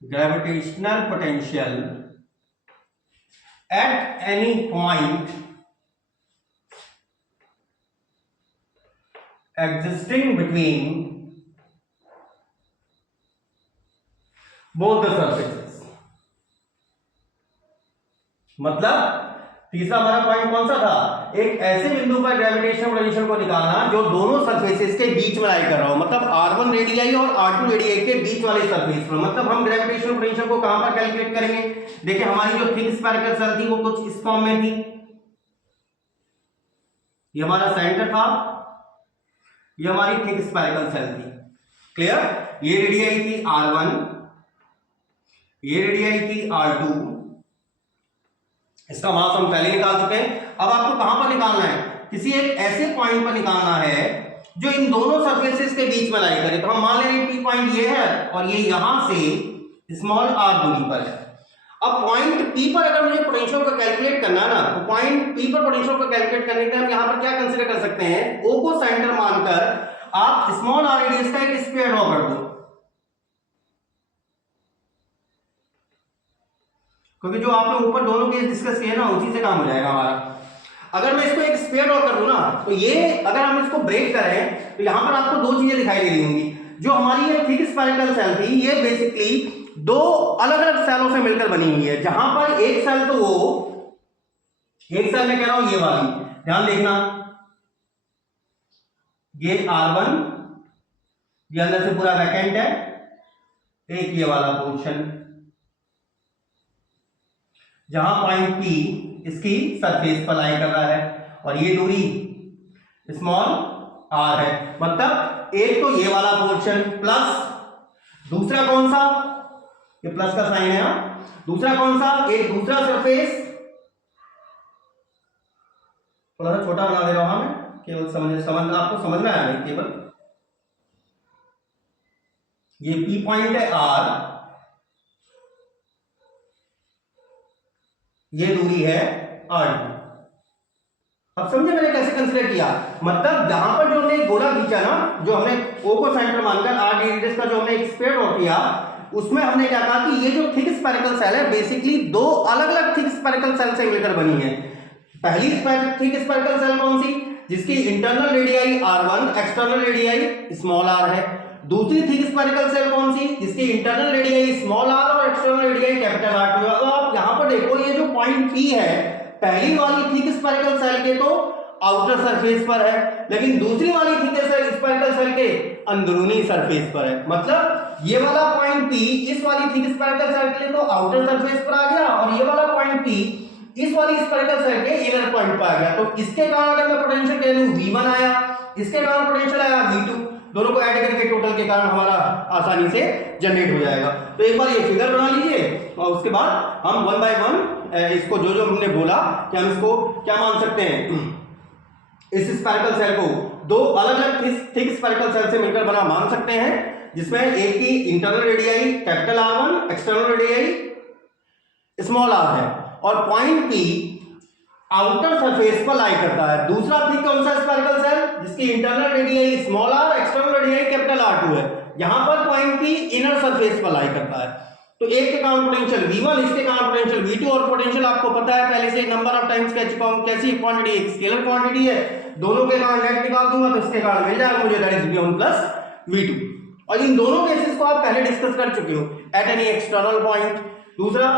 gravitational potential at any point existing between both the surfaces। मतलब तीसरा हमारा पॉइंट कौन सा था, एक ऐसे बिंदु पर ग्रेविटेशनल पोटेंशियल को निकालना जो दोनों सरफेसेस के बीच में लाई कर रहा हो, मतलब r1 रेडियाई और r2 रेडियाई के बीच वाले सरफेस पर। मतलब हम ग्रेविटेशनल पोटेंशियल को कहां पर कैलकुलेट करेंगे, देखिए हमारी जो थिक स्फेरिकल सेल थी वो कुछ इस फॉर्म में थी, ये हमारा सेंटर था, ये हमारी थिक स्फेरिकल सेल थी, क्लियर। ये रेडियाई थी r1, ये रेडियाई थी r2, इसका मास हम पहले निकाल चुके हैं। अब आपको कहां पर निकालना है, किसी एक ऐसे पॉइंट पर निकालना है जो इन दोनों सरफेसेस के बीच में लाई करे। तो हम मान ले रहे हैं पी पॉइंट ये है और ये यहां से स्मॉल r दूरी पर है। अब पॉइंट P पर अगर मुझे पोटेंशियल को कैलकुलेट करना है ना, तो पॉइंट P पर पोटेंशियल को कैलकुलेट करने के लिए हम यहां पर क्या कंसीडर कर सकते हैं, O को सेंटर मानकर आप स्मॉल r रेडियस का एक स्क्वायर ड्रॉ कर दो, क्योंकि जो आपने ऊपर दोनों केस डिस्कस किए ना उसी से काम हो जाएगा हमारा। अगर मैं इसको एक स्क्वायर ड्रॉ कर दूं ना, तो ये अगर हम इसको ब्रेक करें तो यहां पर आपको दो चीजें दिखाई दे रही होंगी। जो हमारी ये थिक स्फेरिकल सेल थी ये बेसिकली दो अलग अलग सेलों से मिलकर बनी हुई है, जहां पर एक सेल तो वो, एक सेल में कह रहा हूं ये वाली, ध्यान देखना, ये r1, ये अंदर से पूरा वैकेंट है, एक ये वाला पोर्शन जहां पॉइंट P इसकी सरफेस पर लाई कर रहा है, और ये दूरी स्मॉल r है। मतलब एक तो ये वाला पोर्शन प्लस दूसरा कौन सा, ये प्लस का साइन है, दूसरा कौन सा, एक दूसरा सरफेस, थोड़ा सा छोटा बना दे रहा हूं मैं, केवल आपको समझना है केवल। ये P पॉइंट है r, ये दूरी है r2। अब समझे मैंने कैसे कंसीडर किया, मतलब यहां पर जो हमने गोला खींचा ना, जो हमने O को सेंटर मानकर r रेडियस का जो हमने एक स्क्वायर ड्रॉ किया, उसमें हमने क्या कहा कि ये जो थिक स्फेरिकल सेल है बेसिकली दो अलग अलग थिक स्फेरिकल सेल से मिलकर बनी है। पहली थिक स्फेरिकल सेल कौन सी, जिसकी internal radii r1, external radii small r है। दूसरी थिक स्फेरिकल सेल कौन सी, जिसकी इंटरनल रेडियाई स्मॉल r और एक्सटर्नल रेडियाई कैपिटल R2 है। तो आप यहां पर देखो ये जो पॉइंट P है पहली वाली थिक स्फेरिकल सेल के तो आउटर सरफेस पर है, लेकिन दूसरी वाली थिक स्फेरिकल सेल के अंदरूनी सरफेस पर है। मतलब ये वाला पॉइंट P इस वाली थिक स्फेरिकल सेल के लिए तो आउटर सरफेस पर आ गया, और ये वाला पॉइंट P इस वाली स्फेरिकल सेल के इनर पॉइंट पर आ गया। तो इसके कारण अगर मैं पोटेंशियल कह लूं V1 आया, इसके कारण पोटेंशियल आया V2, दोनों को ऐड करके टोटल के कारण हमारा आसानी से जनरेट हो जाएगा। तो एक बार ये फिगर बना लीजिए और उसके बाद हम वन बाय वन इसको जो जो हमने बोला कि हम इसको क्या मान सकते हैं, इस स्फेरिकल सेल को दो अलग अलग थिक स्फेरिकल सेल से मिलकर बना मान सकते हैं, जिसमें एक की internal radii capital R1, external radii small r है, और पॉइंट P आउटर सरफेस पर लाई करता है। दूसरा थिक कौन सा स्फेरिकल सेल, जिसकी internal radii small r, external radii capital R2 है, यहां पर पॉइंट P इनर सरफेस पर लाई करता है। तो एक के कारण पोटेंशियल V1, इसके कारण पोटेंशियल V2, और पोटेंशियल आपको पता है पहले से नंबर ऑफ टाइम्स कह चुका हूं, कैसी क्वांटिटी, एक स्केलर क्वांटिटी है, दोनों के कारण नेट निकाल दूंगा तो इसके कारण मिल जाएगा मुझे, that is V1 plus V2। और इन दोनों केसेस को आप पहले डिस्कस कर चुके हो, एट एनी एक्सटर्नल पॉइंट, दूसरा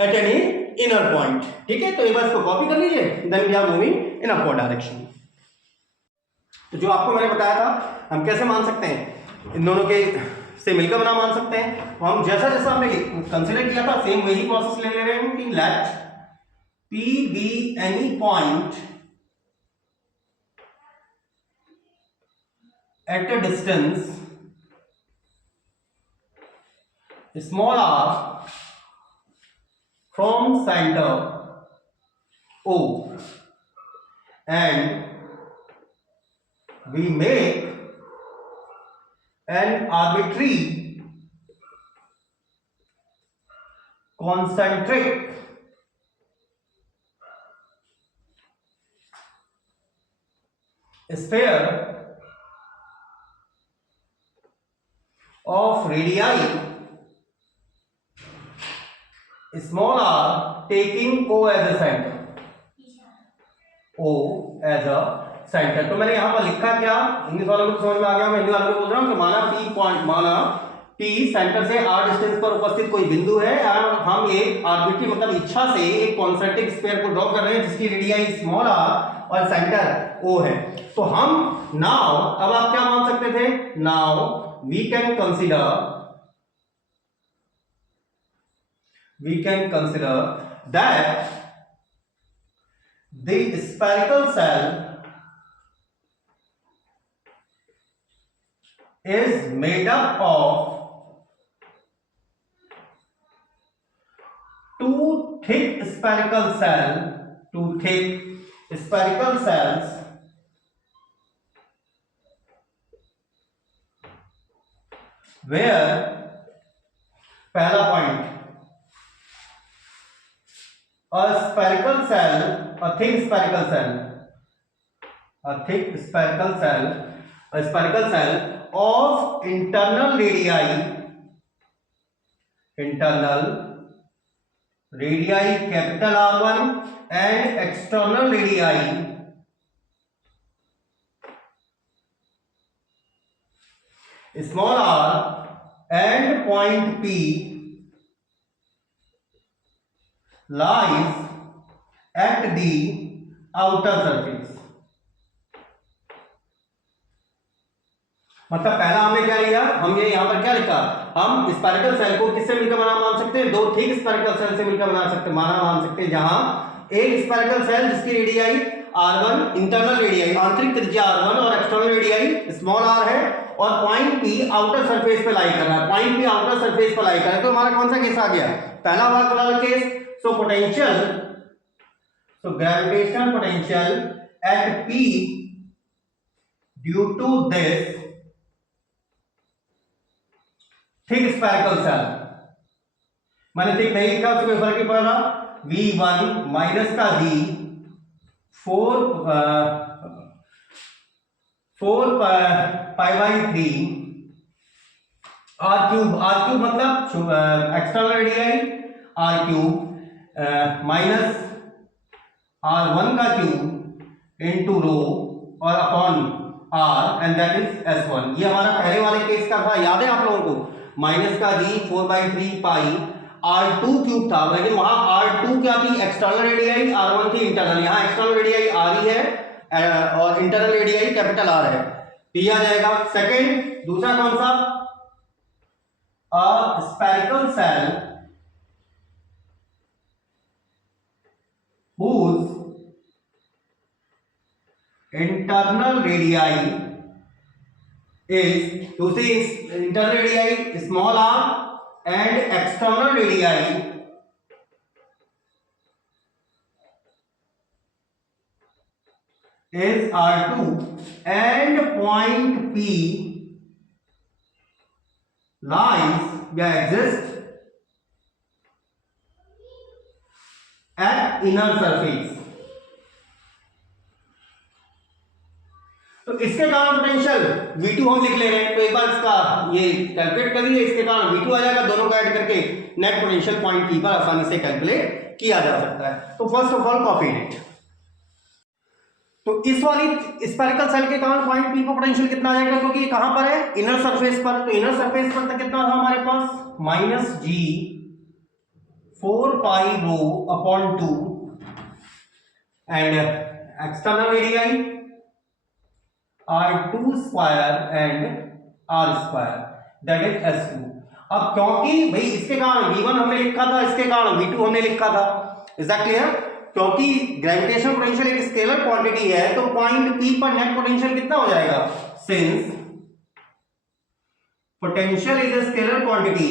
एट एनी इनर पॉइंट, ठीक है। तो एक बार इसको कॉपी कर लीजिए, then we are moving in upward direction. तो जो आपको मैंने बताया था हम कैसे मान सकते हैं, इन दोनों के से मिलकर बना मान सकते हैं। तो हम जैसा जैसा हमने कंसीडर किया था सेम वही प्रोसेस ले रहे हैं कि late P be any point at a distance small r from center O, and we make an arbitrary concentric sphere of radii small r taking O as a centre, O as a centre. तो मैंने यहां पर लिखा क्या, इंग्लिश वालों को समझ में आ गया, मैं हिंदी वालों को बोल रहा हूं कि माना पी पॉइंट, माना पी सेंटर से आर डिस्टेंस पर उपस्थित कोई बिंदु है, और हम एक आर्बिट्री मतलब इच्छा से एक कॉन्सेंट्रिक स्फीयर को ड्रॉ कर रहे हैं जिसकी रेडियाई स्मॉल आर और सेंटर ओ है। तो हम नाउ, अब आप क्या मान सकते थे, now we can consider that the spherical cell is made up of two thick spherical cells where, पहला point, a thick spherical cell of internal radii capital R1 and external radii small r and point P lies at the outer surface। मतलब पहला हमने क्या लिया, हमने यहां पर क्या लिखा, हम स्फेरिकल सेल को किससे मिलकर बना मान सकते हैं, दो ठीक स्फेरिकल सेल से मिलकर मान सकते हैं, जहां एक स्फेरिकल सेल जिसकी रेडियाई R1 इंटरनल रेडियाई आंतरिक त्रिज्या R1 और एक्सटर्नल रेडियाई स्मॉल r है, और पॉइंट P आउटर सरफेस पे लाई कर रहा है, पॉइंट P आउटर सरफेस पे लाई कर रहा है। तो हमारा कौन सा केस आ गया, पहला वाला case. So gravitational potential at P due to this thick spherical shell, मैंने ठीक नहीं लिखा, उसमें फर्क ही पड़ रहा, V1 माइनस का V 4 pi by 3 R cube मतलब external radii R cube minus R1 का क्यूब इनटू रो और upon R and that is S1। ये हमारा पहले वाले केस का था, याद है आप लोगों को, माइनस का G 4/3 पाई R2 क्यूब था, लेकिन वहां R2 क्या थी, एक्सटर्नल रेडियाई, R1 थी इंटरनल, यहां एक्सटर्नल रेडियाई R ही है और इंटरनल रेडियाई कैपिटल R है, तो यह आ जाएगा सेकंड। दूसरा कौन सा, a spherical cell whose internal radii is, to say internal radii small r and external radii is R2 and point P lies या exists at inner surface। तो इसके कारण पोटेंशियल V2 हम लिख ले रहे हैं, तो एक बार इसका ये कैलकुलेट कर लीजिए, इसके कारण V2 आ जाएगा, दोनों को ऐड करके नेट पोटेंशियल पॉइंट P पर आसानी से कैलकुलेट किया जा सकता है। तो first of all copy it. तो इस वाली स्फेरिकल सेल के कारण पॉइंट P पर पोटेंशियल कितना आ जाएगा, क्योंकि कहां पर है, इनर सरफेस पर, तो इनर सरफेस पर तक कितना था हमारे पास, minus G 4 pi rho upon 2 and external radii R2 square and R square that is S2। अब क्योंकि भाई इसके कारण V1 हमने लिखा था, इसके कारण V2 हमने लिखा था, इज दैट क्लियर? क्योंकि ग्रेविटेशनल पोटेंशियल एक स्केलर क्वांटिटी है, तो पॉइंट P पर नेट पोटेंशियल कितना हो जाएगा, since potential is a scalar quantity,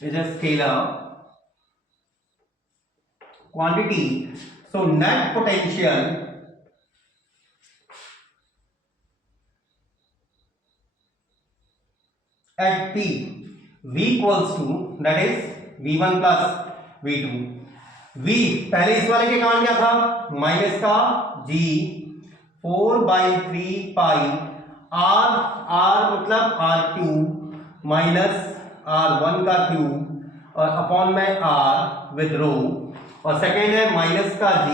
is a scalar quantity, so net potential at P V equals to, that is V1 plus V2। V पहले इस वाले के कारण क्या था, माइनस का G 4/3 पाई R मतलब R क्यूब माइनस R1 का क्यूब और अपॉन में R विद रो, और सेकेंड है माइनस का G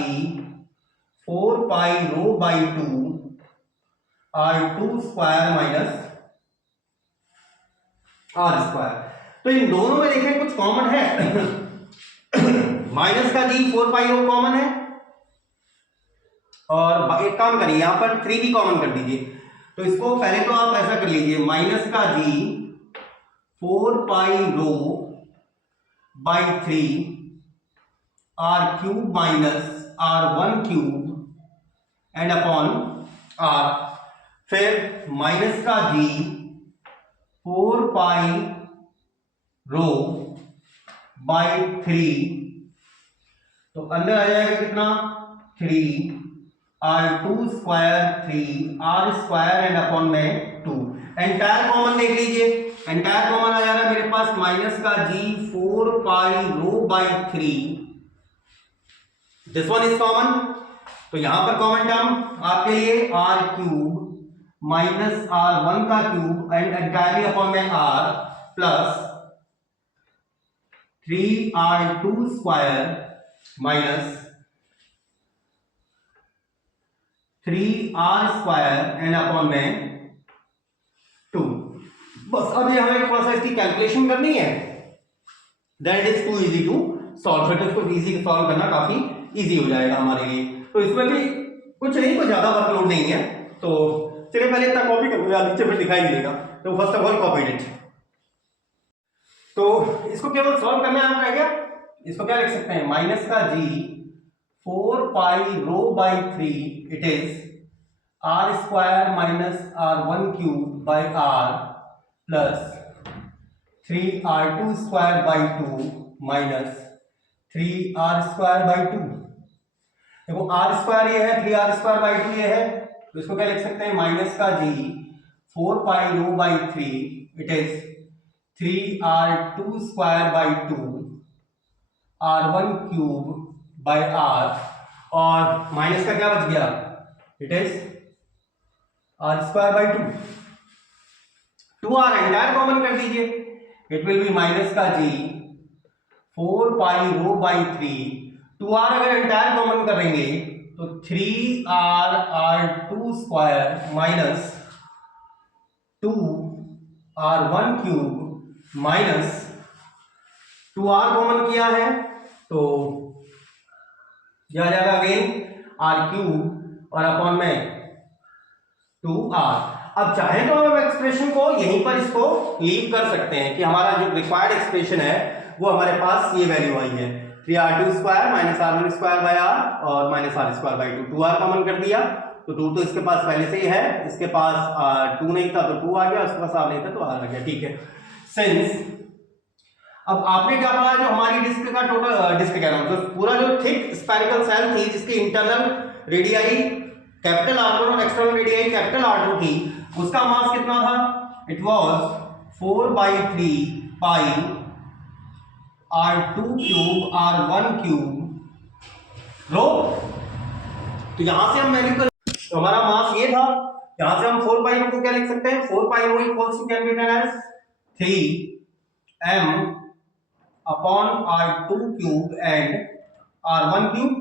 4 pi rho by 2 R2 square minus R square. तो इन दोनों में देखें कुछ कॉमन है। माइनस का G 4 पाई रो कॉमन है, और एक काम करिए यहां पर 3 भी कॉमन कर दीजिए। तो इसको पहले तो आप ऐसा कर लीजिए, माइनस का G 4 pi rho by 3 R cube minus R1 cube and upon R, फिर माइनस का G 4 पाई रो बाई 3, तो अंदर आ जाएगा कितना 3 R2 square 3 R square and upon में 2। एंटायर कॉमन देख लीजिए, एंटायर कॉमन आ जा रहा है मेरे पास माइनस का G 4 pi rho by 3, this one is common. तो यहां पर कॉमन टर्म आपके लिए R क्यूब माइनस R1 का क्यूब एंड एंटायरली अपॉन में R plus 3R2 square minus 3R square and upon में 2। बस अब ये हमें थोड़ा सा इसकी कैलकुलेशन करनी है, that is too easy to solve. फिर इसको इजी सॉल्व करना काफी इजी हो जाएगा हमारे लिए। तो इसमें भी कुछ नहीं, कोई ज्यादा वर्कलोड नहीं है। तो चलिए पहले इतना कॉपी कर दो, नीचे फिर दिखाई नहीं देगा। तो first of all copied it. तो इसको केवल सॉल्व करना है आपका, क्या इसको क्या लिख सकते हैं, माइनस का G 4 pi rho by 3 it is R square minus R1 cube by R plus 3R2 square by 2 minus 3R square by 2। देखो R स्क्वायर ये है, 3R स्क्वायर बाई 2 ये है, तो इसको क्या लिख सकते हैं, माइनस का G 4 pi rho by 3 it is 3R2 square by 2 R1 cube by R, और माइनस का क्या बच गया, it is R square by 2। 2R entire common कर दीजिए, इट विल बी माइनस का G 4 pi rho by 3, 2R अगर एंटायर कॉमन करेंगे तो 3R R2 square minus 2R1 cube minus 2R common किया है तो यह आ जाएगा अगेन R क्यूब और अपॉन में 2R। अब चाहे तो हम एक्सप्रेशन को यहीं पर इसको लीव कर सकते हैं कि हमारा जो रिक्वायर्ड एक्सप्रेशन है वो हमारे पास ये वैल्यू आई है, 3R2 square minus R1 square by R और minus R square by 2। 2R common कर दिया तो 2 तो इसके पास पहले से ही है, इसके पास 2 नहीं था तो 2 आ गया, उसके पास R नहीं था तो R आ गया, ठीक है। सिंस अब आपने क्या पढ़ा, जो हमारी डिस्क का टोटल डिस्क कह रहा हूं, तो पूरा जो थिक स्फेरिकल सेल थी जिसकी इंटरनल रेडियाई कैपिटल R1 और एक्सटर्नल रेडियाई कैपिटल R2 थी, उसका मास कितना था, it was 4/3 pi R2 cube R1 cube rho. तो यहां से हम वैल्यू कर, तो हमारा मास ये था, यहां से हम 4 पाई रो को क्या लिख सकते हैं, 4 pi rho equals to can be written as 3m upon R2 cube and R1 cube.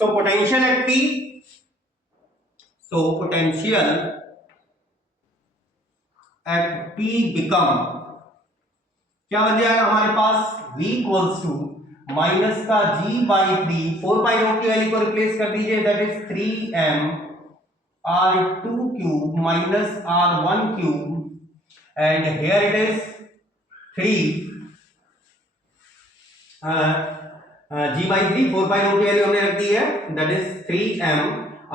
So potential at P, so potential at P become क्या बन जाएगा हमारे पास, V equals to माइनस का G बाई 3, 4 पाई रो की वैल्यू को रिप्लेस कर दीजिए, that is 3m R2 cube minus R1 cube and here it is 3 G by 3, 4 pi रो की वैल्यू हमने रख दी है, that is 3m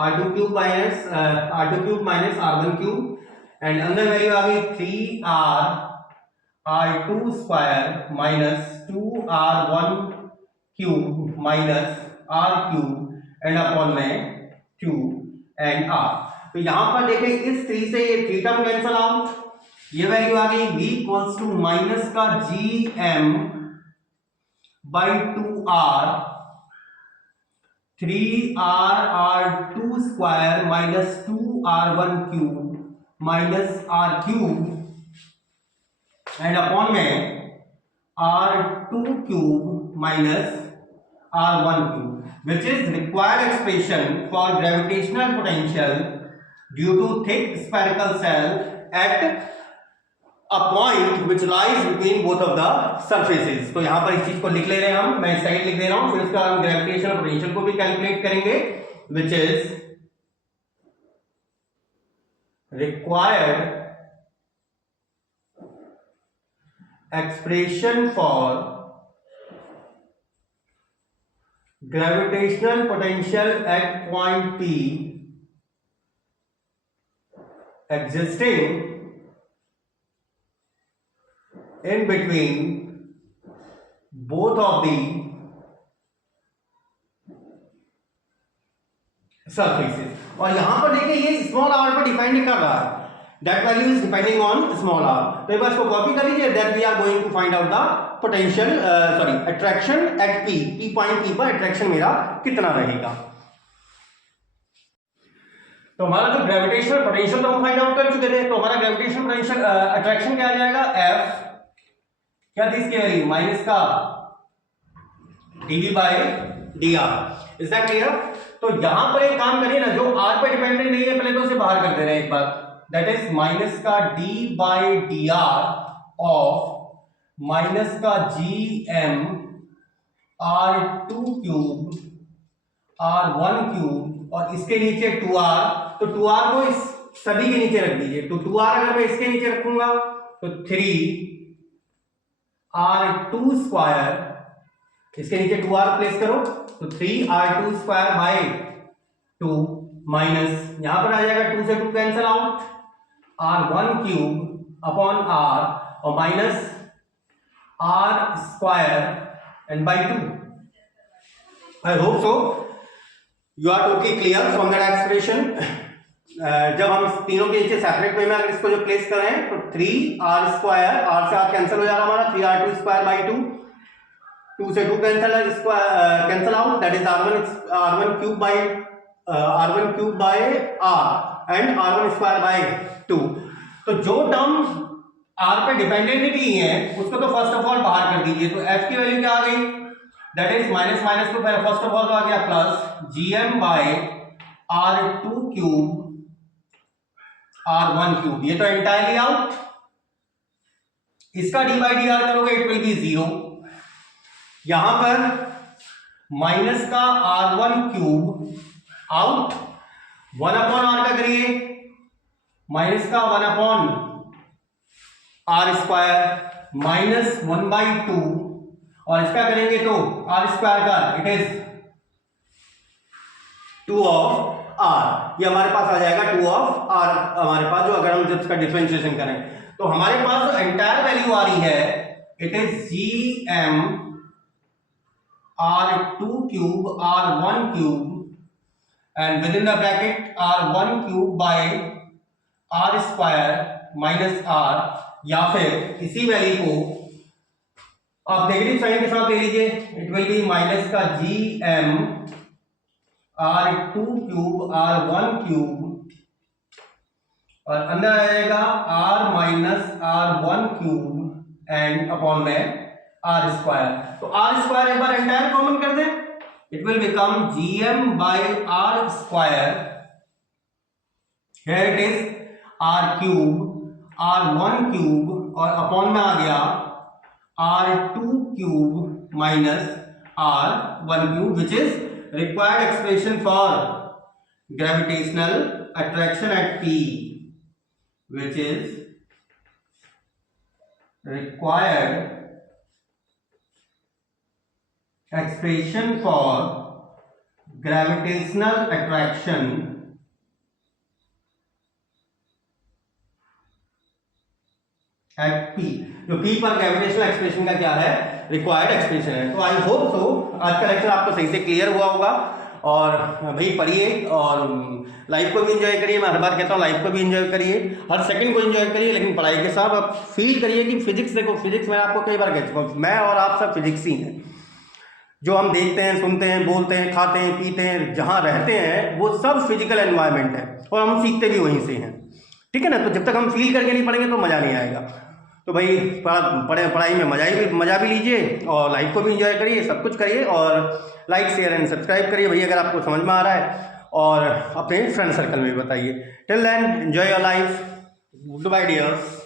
R2 cube minus R1 cube and अंदर वैल्यू आ गई 3R R2 square minus 2R1 cube minus R cube and upon में 2 एंड R। तो यहां पर देखें इस 3 से ये 3 टर्म कैंसल आउट, ये वैल्यू आ गई V इक्वल्स टू माइनस का GM by 2R 3R R2 square minus 2R1 cube minus R cube and upon में R2 cube minus R1 cube which is required expression for gravitational potential due to thick spherical shell at a point which lies between both of the surfaces. तो यहां पर इस चीज को लिख ले रहे हैं हम, मैं इस साइड लिख दे रहा हूं, फिर उसका हम ग्रेविटेशनल पोटेंशियल को भी कैलकुलेट करेंगे विच is required expression for gravitational potential at point P existing in between both of the surfaces। और यहां पर देखिए ये स्मॉल आर पर डिपेंड कर रहा है, that value is depending on small r. तो एक बार इसको कॉपी कर लीजिए, that we are going to find out the potential sorry attraction at P, P point P पर अट्रैक्शन मेरा कितना रहेगा। तो हमारा जो ग्रेविटेशनल पोटेंशियल तो हम फाइंड आउट कर चुके थे, तो हमारा ग्रेविटेशनल पोटेंशियल अट्रैक्शन क्या आ जाएगा, एफ क्या थी इसकी वैल्यू माइनस का dv by dr। Is that clear? तो यहां पर एक काम करिए ना, जो r पे डिपेंडेंट नहीं है पहले तो उसे बाहर कर दे रहे हैं एक बार, दैट इज माइनस का d by dr of minus का gm r2 cube r1 cube और इसके नीचे 2r, तो 2r को इस सभी के नीचे रख दीजिए। तो 2r अगर मैं इसके नीचे रखूंगा तो 3r2 स्क्वायर, इसके नीचे 2r प्लेस करो तो 3r2 स्क्वायर बाय 2 माइनस यहां पर आ जाएगा 2 से 2 cancel out, r1 cube upon r और minus r square and by 2। I hope so you are totally clear from that expression. जब हम तीनों के नीचे सेपरेट वे में अगर इसको जो प्लेस करें तो 3r स्क्वायर, r से r कैंसिल हो जा रहा हमारा, 3r2 स्क्वायर बाय 2, 2 से 2 cancel out, that is r1 cube by r and r1 square by 2। तो जो टर्म r पे डिपेंडेंट नहीं है उसको तो फर्स्ट ऑफ ऑल बाहर कर दीजिए। तो f की वैल्यू क्या आ गई, दैट इज माइनस माइनस तो फर्स्ट ऑफ ऑल आ गया plus gm by r2 cube r1 cube, ये तो एंटायरली आउट। इसका d बाई डी आर करोगे इट विल बी 0। यहां पर माइनस का r1 cube out, 1 upon r का करिए माइनस का 1 upon r square minus 1 by 2 और इसका करेंगे तो r स्क्वायर का इट इज 2 ऑफ r, ये हमारे पास आ जाएगा 2 ऑफ r हमारे पास, जो अगर हम जब इसका डिफरेंशिएशन करें तो हमारे पास जो एंटायर वैल्यू आ रही है it is gm r2 cube r1 cube and with in the bracket r1 cube by r square minus r, या फिर इसी वैल्यू को आप नेगेटिव साइन के साथ ले लीजिए, इट विल बी माइनस का gm r2 cube r1 cube और अंदर आ जाएगा r minus r1 cube and upon में r स्क्वायर। तो r स्क्वायर एक बार एंटायर कॉमन कर दें, it will become gm bye r square, here it is r cube r1 cube और अपॉन में आ गया r2 cube minus r1 cube which is required expression for gravitational attraction at P, which is required expression for gravitational attraction at P, जो P पर ग्रेविटेशनल एक्सप्रेशन का क्या है, रिक्वायर्ड एक्सप्रेशन है। तो आई होप सो आज का लेक्चर आपको सही से क्लियर हुआ होगा और भाई पढ़िए और लाइफ को भी एंजॉय करिए। मैं हर बार कहता हूँ लाइफ को भी एंजॉय करिए, हर सेकंड को एंजॉय करिए, लेकिन पढ़ाई के साथ आप फील करिए कि फिजिक्स, देखो फिजिक्स मैं आपको कई बार कह चुका हूँ, मैं और आप सब फिजिक्स ही हैं। जो हम देखते हैं, सुनते हैं, बोलते हैं, खाते हैं, पीते हैं, जहाँ रहते हैं वो सब फिजिकल एनवायरनमेंट है और हम सीखते भी वहीं से हैं, ठीक है ना। तो जब तक हम फील करके नहीं पढ़ेंगे तो मज़ा नहीं आएगा। तो भाई पढ़ाई में मज़ा भी लीजिए और लाइफ को भी इंजॉय करिए, सब कुछ करिए और लाइक शेयर एंड सब्सक्राइब करिए भैया अगर आपको समझ में आ रहा है, और अपने फ्रेंड सर्कल में भी बताइए। Till then enjoy your life, good bye dears.